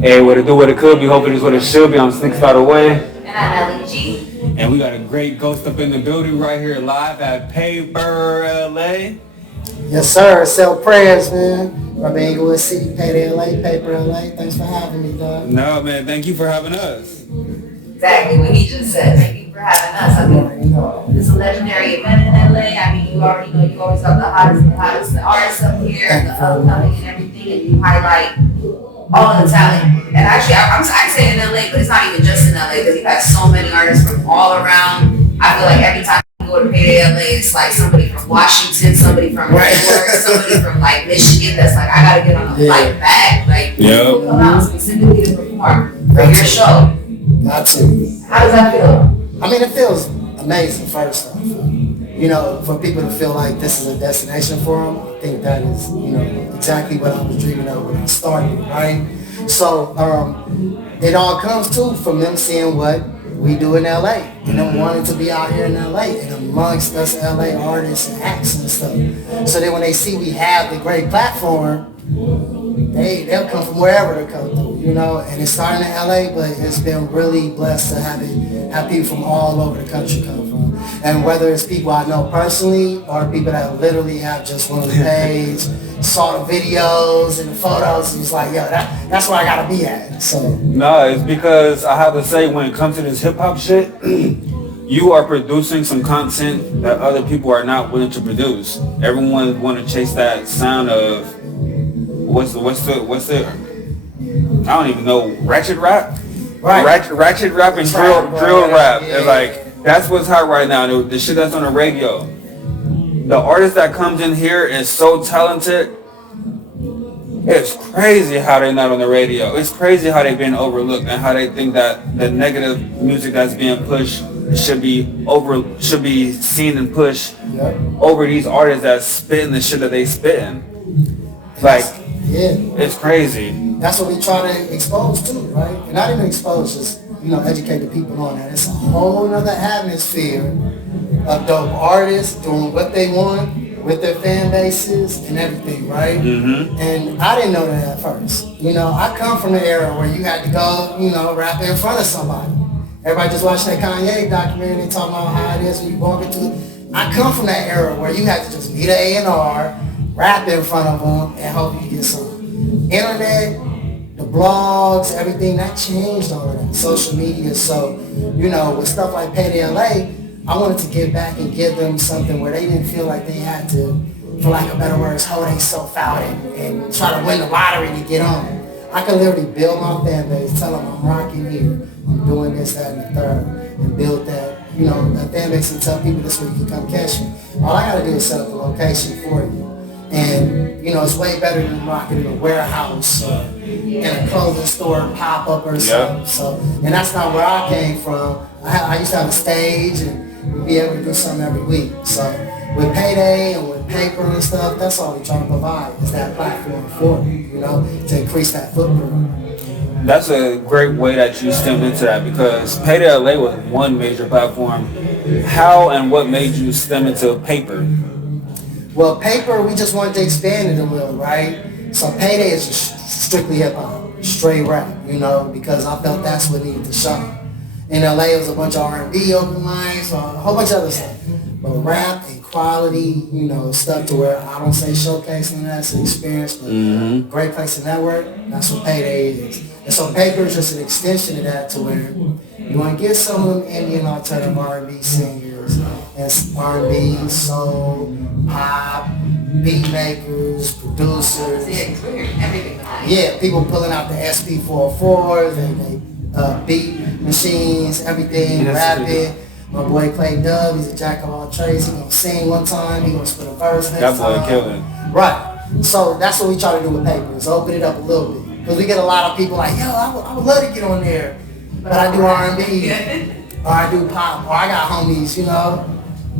Hey, what it do, what it could be, hoping it's what it should be. I'm SneakzBTW and I'm Eli G. And we got a great ghost up in the building right here live at Payper, LA. Yes, sir. Sell Prez, man. My man, USC, Payday LA, Payper LA. Thanks for having me, dog. No, man. Thank you for having us. Exactly what he just said. Thank you for having us. I mean, this is a legendary event in LA. I mean, you already know you always got the hottest artists up here, the upcoming and everything, and you highlight all the talent. And actually, I say in LA, but it's not even just in LA because you've had so many artists from all around. I feel like every time you go to Payday LA, it's like somebody from Washington, somebody from New York, somebody from like Michigan that's like, I gotta get on a flight back. Like, people come out specifically to perform for your show. Got to. How does that feel? I mean, it feels amazing, first off. You know, for people to feel like this is a destination for them, I think that is, you know, exactly what I was dreaming of when I started, right? So, it all comes too from them seeing what we do in LA and them wanting to be out here in LA and amongst us LA artists and acts and stuff. So then when they see we have the great platform, they'll come from wherever they come through, you know, and it's starting in LA, but it's been really blessed to have people from all over the country come from. And whether it's people I know personally or people that literally have just went on the page, saw the videos and the photos, and it's like, yo, that's where I gotta be at. So no, it's because I have to say, when it comes to this hip hop shit, you are producing some content that other people are not willing to produce. Everyone want to chase that sound of what's the I don't even know, ratchet rap? Right. Ratchet rap and drill rap. Yeah. It's like, that's what's hot right now, the shit that's on the radio. The artist that comes in here is so talented. It's crazy how they're not on the radio. It's crazy how they've been overlooked and how they think that the negative music that's being pushed should be seen and pushed over these artists that's spitting the shit that they spitting. Like, it's crazy. That's what we try to expose too, right? And not even expose, just, you know, educate the people on that. It's a whole nother atmosphere of dope artists doing what they want with their fan bases and everything, right? Mm-hmm. And I didn't know that at first. You know, I come from the era where you had to go, you know, rap in front of somebody. Everybody just watched that Kanye documentary and they talking about how it is when you walk into it. I come from that era where you had to just meet an A&R, rap in front of them, and hope you get some. Internet, the blogs, everything, that changed all of that. Social media. So, you know, with stuff like Payday LA, I wanted to give back and give them something where they didn't feel like they had to, for lack of better words, hold themselves out and try to win the lottery to get on. I can literally build my fan base, tell them I'm rocking here, I'm doing this, that, and the third, and build that, you know, that fan base and tell people this way you can come catch me. All I gotta do is set up the location for you. And, you know, it's way better than rocking in a warehouse in a clothing store pop-up or something. So, and that's not where I came from. I used to have a stage and be able to do something every week. So with Payday and with Payper and stuff, that's all we're trying to provide is that platform for you, you know, to increase that footprint. That's a great way that you stemmed into that because Payday LA was one major platform. How and what made you stem into Payper? Well, Payper, we just wanted to expand it a little, right? So Payday is just strictly hip-hop, straight rap, you know, because I felt that's what needed to shine. In LA, it was a bunch of R&B open mics, a whole bunch of other stuff. But rap and quality, you know, stuff to where I don't say showcase and that's an experience, but great place to network, that's what Payday is. And so Payper is just an extension of that to where you want to get some of them Indian alternative R&B singers, and R&B, soul, pop, beat makers, producers. Yeah, people pulling out the SP404s and they beat machines, everything, rapping. My boy Clay Dub, he's a jack of all trades. He gonna sing one time, he gonna spit a verse next time. That boy killing. Right. So that's what we try to do with Payper, is open it up a little bit. Because we get a lot of people like, yo, I would love to get on there, but I do R&B, or I do pop, or I got homies, you know,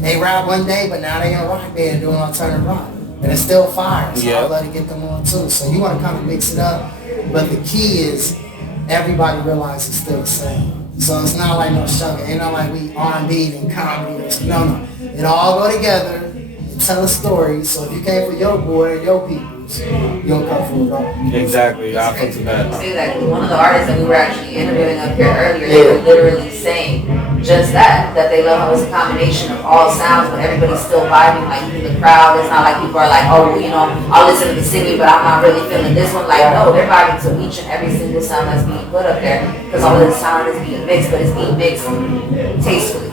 they rap one day, but now they in a rock band doing alternative rock. And it's still fire, so I'd love to get them on too. So you want to kind of mix it up, but the key is everybody realizes it's still the same. So it's not like no sugar, ain't not like we R&B and comedy, no. It all go together and tell a story. So if you came for your boy or your peoples, artists. You don't come for it all. Exactly. I fuck with that. You say that 'cause one of the artists that we were actually interviewing up here earlier, they were literally saying just that they love how it's a combination of all sounds, but everybody's still vibing. Like even the crowd, it's not like people are like, oh, well, you know, I'll listen to the singing, but I'm not really feeling this one. Like no, they're vibing to each and every single sound that's being put up there because all of the sound is being mixed, but it's being mixed tastefully.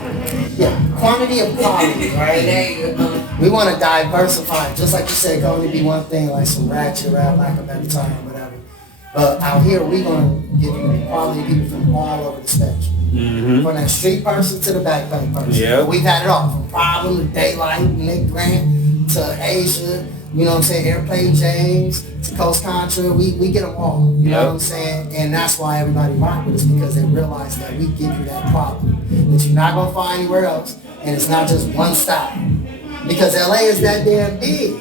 Yeah, quantity of quality, right? There you go. We want to diversify, just like you said, it can only be one thing, like some ratchet rap, lack of better term, whatever. But out here, we're going to give you quality people from all over the spectrum. Mm-hmm. From that street person to the backpack person. Yeah. We've had it all, from Problem to Daylight, Nick Grant to Asia, you know what I'm saying, Airplane James to Coast Contra. We get them all, you know what I'm saying? And that's why everybody rock with us, because they realize that we give you that quality that you're not going to find anywhere else, and it's not just one style. Because LA is that damn big,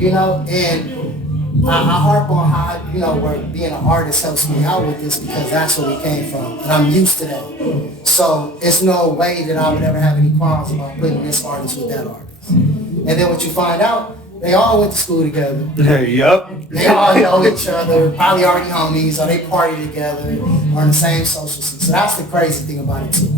you know, and I harp on how, you know, where being an artist helps me out with this because that's where we came from, and I'm used to that. So it's no way that I would ever have any qualms about putting this artist with that artist. And then what you find out, they all went to school together. Yup. They all know each other, probably already homies, or they party together, or in the same social scene. So that's the crazy thing about it too.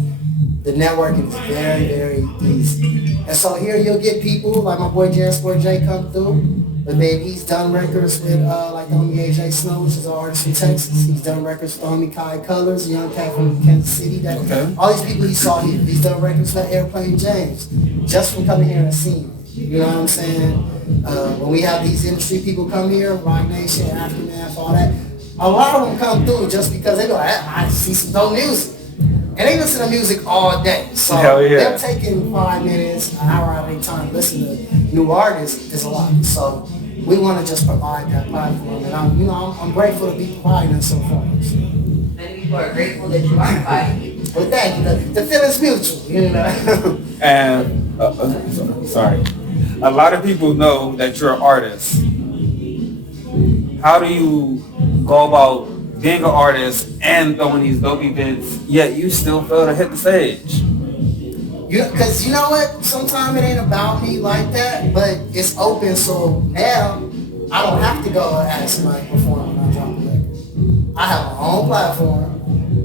The networking is very, very easy. And so here you'll get people like my boy Jansport J come through, but then he's done records with like the homie AJ Snow, which is an artist from Texas. He's done records with the homie Kai Colors, a young cat from Kansas City. All these people he saw here. He's done records with Airplane James, just from coming here and seeing. You know what I'm saying? When we have these industry people come here, Rock Nation, Aftermath, all that, a lot of them come through just because they go, I see some dope music. And they listen to music all day. So them taking 5 minutes, an hour out of their time to listen to new artists is a lot. So we want to just provide that platform. And I'm grateful to be providing it so far. Many people are grateful that you are providing people. Well, thank you. The feeling's mutual, you know. And, sorry. A lot of people know that you're an artist. How do you go about being an artist and throwing these dope events, yet you still fail to hit the stage? Because you know what? Sometimes it ain't about me like that, but it's open, so now I don't have to go and ask somebody to perform when I drop a record. I have my own platform.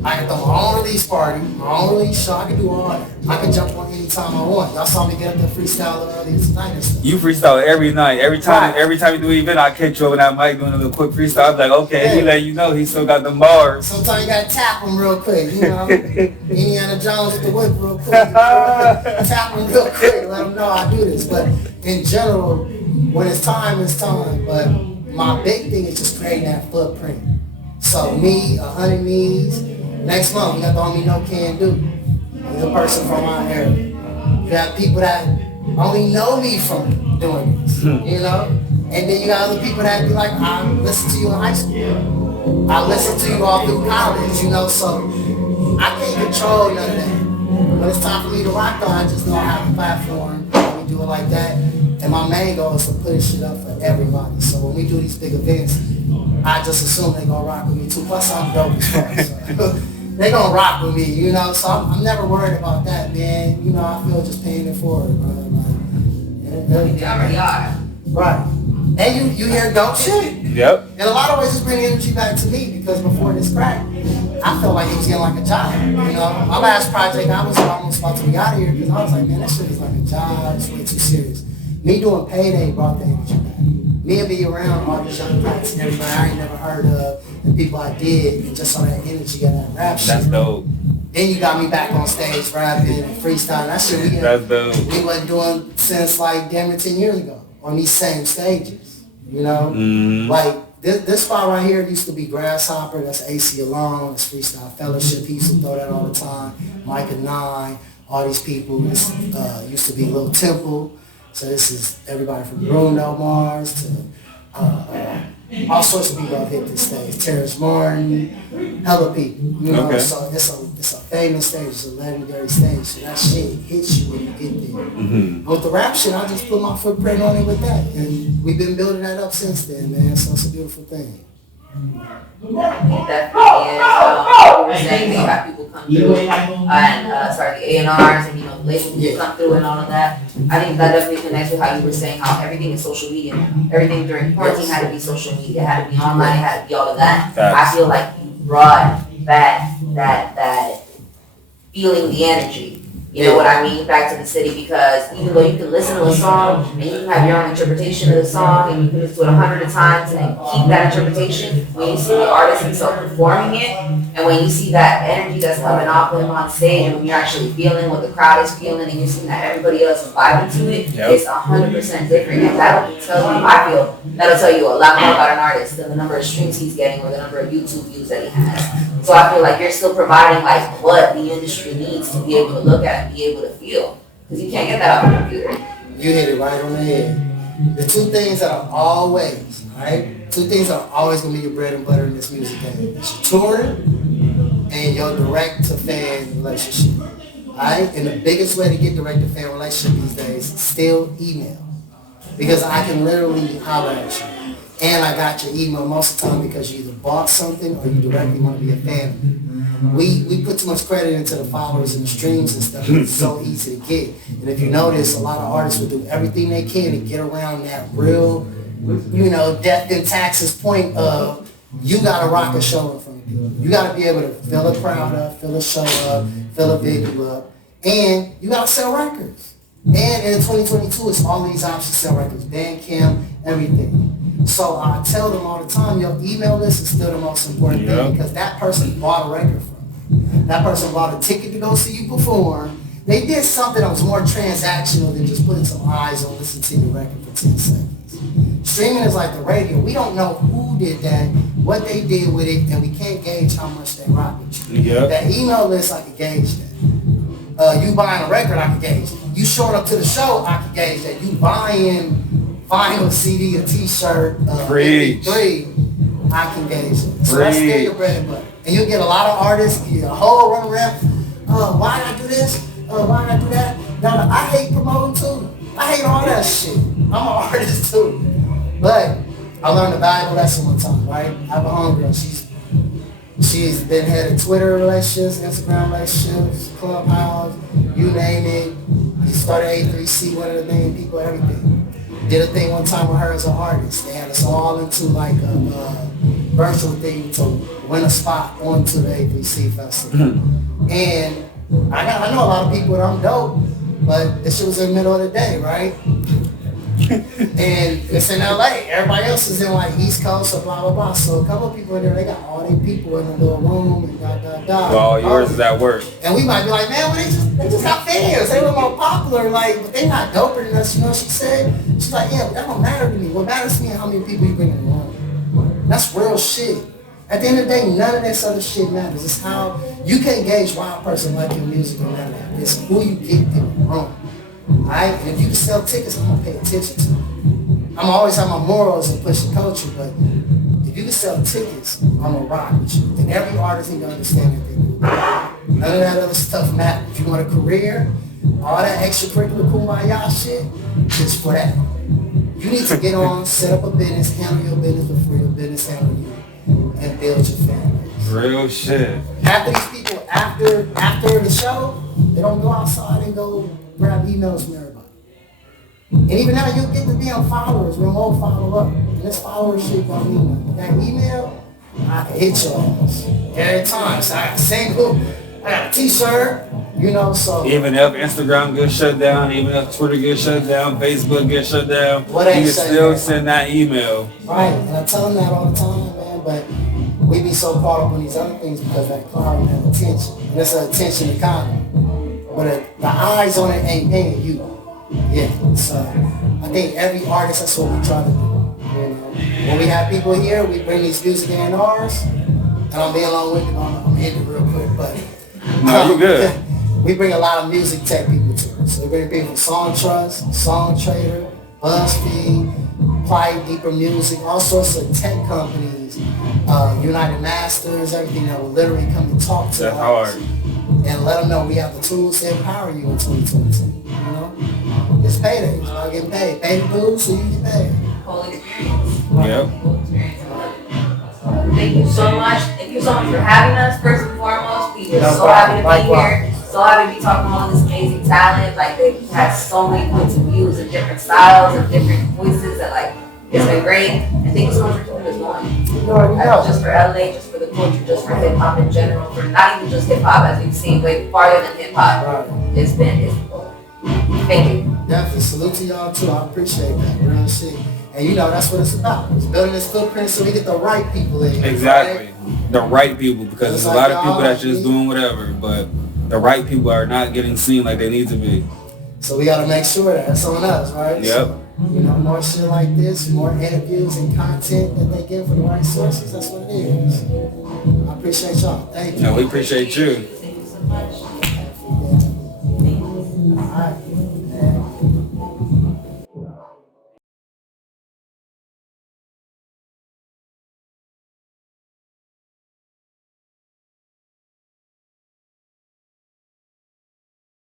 I can throw my own release party, my own release show. I can do all that. I can jump on anytime I want. Y'all saw me get up there freestyle earlier tonight and stuff. You freestyle every night. Every time you do an event, I catch you over that mic doing a little quick freestyle. I'm like, okay, he let you know he still got the bars. Sometimes you gotta tap him real quick, you know. Indiana Jones with the whip real quick. Tap him real quick, let him know I do this. But in general, when it's time, it's time. But my big thing is just creating that footprint. So me, 100 me's. Next month, we got the homie No Can Do. He's a person from our area. You have people that only know me from doing this, you know? And then you got other people that be like, I listened to you in high school. I listened to you all through college, you know? So I can't control none of that. When it's time for me to rock though, I just know I have a platform. We do it like that. And my main goal is to put this shit up for everybody. So when we do these big events, I just assume they gonna rock with me too. Plus I'm dope as fuck, so they gonna rock with me, you know. So I'm never worried about that, man. You know, I feel just paying it forward, bro. Like, They already are. right. And you hear dope shit. Yep. In a lot of ways, it's bringing energy back to me because before this crack, I felt like it was getting like a job. You know, my last project, I was almost about to be out of here because I was like, man, that shit is like a job. It's way too serious. Me doing Payday brought the energy back. Me and being around all these young cats and everybody I ain't never heard of, and people I did, and just saw that energy of that rap shit. That's dope. Then you got me back on stage rapping and freestyling. That shit That's dope. we wasn't doing since like damn near 10 years ago on these same stages. You know? Like this spot right here used to be Grasshopper, that's AC Alone, that's Freestyle Fellowship. He used to throw that all the time. Micah 9, all these people. This used to be Little Temple. So this is everybody from Bruno Mars to all sorts of people have hit this stage. Terrence Martin, hella people. You know, so it's a famous stage, it's a legendary stage. So that shit hits you when you get there. With the rap shit, I just put my footprint on it with that. And we've been building that up since then, man. So it's a beautiful thing. It definitely is. We were saying we have people come through and the A&Rs and labels to come through and all of that. I think that definitely connects with how you were saying how everything is social media now. Everything during quarantine had to be social media, it had to be online, it had to be all of that. I feel like you brought back that feeling the energy. You know what I mean? Back to the city, because even though you can listen to a song and you can have your own interpretation of the song and you can listen to it 100 times and keep that interpretation, when you see the artist himself performing it and when you see that energy that's coming off of him on stage and when you're actually feeling what the crowd is feeling and you're seeing that everybody else is vibing to it, it's 100% different. And that'll tell you, I feel, that'll tell you a lot more about an artist than the number of streams he's getting or the number of YouTube views that he has. So I feel like you're still providing like what the industry needs to be able to look at and be able to feel. Because you can't get that off the computer. You hit it right on the head. The two things that are always, right? Two things that are always gonna be your bread and butter in this music game. It's touring and your direct to fan relationship. Alright? And the biggest way to get direct to fan relationship these days is still email. Because I can literally holler at you. And I got your email most of the time because you either bought something or you directly want to be a fan of me. We put too much credit into the followers and the streams and stuff. It's so easy to get. And if you notice, a lot of artists will do everything they can to get around that real, death and taxes point of you got to rock a show in front of people. You got to be able to fill a crowd up, fill a show up, fill a venue up, and you got to sell records. And in 2022, it's all these options to sell records, Bandcamp, everything. So I tell them all the time, your email list is still the most important thing because that person bought a record from you. That person bought a ticket to go see you perform. They did something that was more transactional than just putting some eyes on listening to your record for 10 seconds. Streaming is like the radio. We don't know who did that, what they did with it, and we can't gauge how much they rock with you. That email list, I can gauge that. You buying a record, I can gauge it. You showing up to the show, I can gauge that. You buying vinyl, CD, a t-shirt, MP3, I can gauge it. So that's still your bread and butter. And you'll get a lot of artists, you get a whole run around, why did I do this? Why did I do that? Now, I hate promoting too. I hate all that shit. I'm an artist too. But I learned a valuable lesson one time, right? I have a homegirl. She's been head of Twitter relationships, Instagram relationships, Clubhouse, you name it. She started A3C, one of the main people, everything. Did a thing one time with her as an artist. They had us all into like a virtual thing to win a spot onto the A3C festival. And I know a lot of people that I'm dope, but this shit was in the middle of the day, right? And it's in LA. Everybody else is in like East Coast or blah, blah, blah. So a couple of people in there, they got all their people in a little room and Well, all yours is at work. And we might be like, man, well, they just got fans. They were more popular, but they not doper than us, she said. She's like, yeah, but that don't matter to me. What matters to me is how many people you bring in the room. That's real shit. At the end of the day, none of this other shit matters. It's how you can't gauge why a person like your music or none of that. It's who you get in the room. Alright? And if you can sell tickets, I'm gonna pay attention to it. I'm always have my morals and push the culture, but if you can sell tickets, I'm gonna rock with you. And every artist need to understand that thing. None of that other stuff matters. If you want a career, all that extracurricular kumbaya shit is for that. You need to get on, set up a business, handle your business before your business handle you, and build your family. Real shit. Half of these people, after the show, they don't go outside and go grab emails from everybody. And even now, you'll get to be on followers. We won't follow up. And this followership on email. That email, I can hit your ass every time. So I got a single, I got a t-shirt, so. Even if Instagram gets shut down, even if Twitter gets shut down, Facebook gets shut down, you can still send that email. Right, and I tell them that all the time, man, but we be so caught up on these other things because that cloud and that attention. And it's an attention economy. But the eyes on it ain't paying you. Yeah, so I think every artist, that's what we try to do. When we have people here, we bring these music A&Rs, and I'm being long-winded on it. I'm hitting it real quick, but no, you good. We bring a lot of music tech people to it. So we bring people from Song Trust, Song Trader, BuzzFeed, Apply Deeper Music, all sorts of tech companies, United Masters, everything that will literally come and talk to us. And let them know we have the tools to empower you in 2022. It's payday. It's about getting paid. Pay the dues so you get paid. Whole experience. Yep. Whole experience. Thank you so much. Thank you so much for having us. First and foremost, we are so happy to be here. So happy to be talking all this amazing talent. Like they have so many points of views and different styles and different voices that like it's been great. And thank you so much for keeping us going. You already know. Just for LA, just for the culture, just for hip hop in general, for not even just hip hop as we've seen way farther than hip hop. Right. It's thank you. Definitely salute to y'all too. I appreciate that. Real shit. And you know that's what it's about. It's building this footprint so we get the right people in. Exactly. Right? The right people, because there's Just a lot like of people y'all, that's just doing whatever, but the right people are not getting seen like they need to be. So we gotta make sure that that's on us, right? Yep. So, you know, more shit like this, more interviews and content that they give from the right sources, that's what it is. I appreciate y'all. Thank you. No, we appreciate you. Thank you so much. All right.